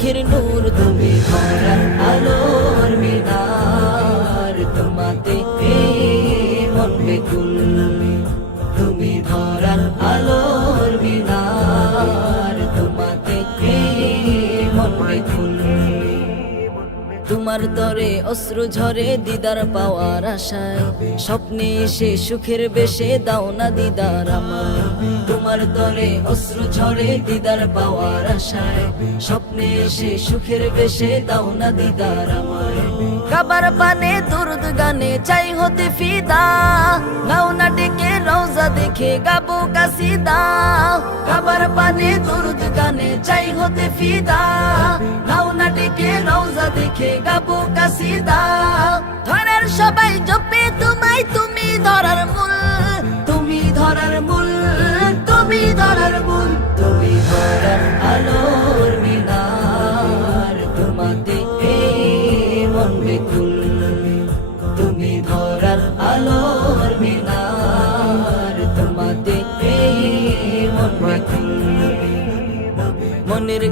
চোখের নূর, তুমি ধরার আলোর মিনার, তোমাতে মন বেকুল, তুমি ধরার আলোর মিনার, তোমাতে মন বেকুল। তোমার তরে অশ্রু ঝরে দিদার পাওয়ার আশায়, স্বপ্নে এসে সুখের বেশে দাও না দিদার আমায়। তোমার তরে অশ্রু ঝরে দিদার পাওয়ার আশায়, স্বপ্নে এসে সুখের বেশে দাও না দিদার আমায়। কাবার পানে দুরুদ গানে চাই হতে ফিদা, নাও না ডেকে রওজা দেখে গাবো কাসিদা। কাবার পানে দুরুদ গানে চাই হতে ফিদা, নাও না ডেকে রওজা দেখে গাবো কাসিদা। ধরার সবাই জপে তোমায়, তুমি ধরার মূল, তুমি ধরার মূল, তুমি ধরার মূল, তুমি ধরার আলোর মিনার, তোমাতে মন বেকুল, তুমি ধরার আলোর মিনার, তোমাতে মন বেকুল। মনের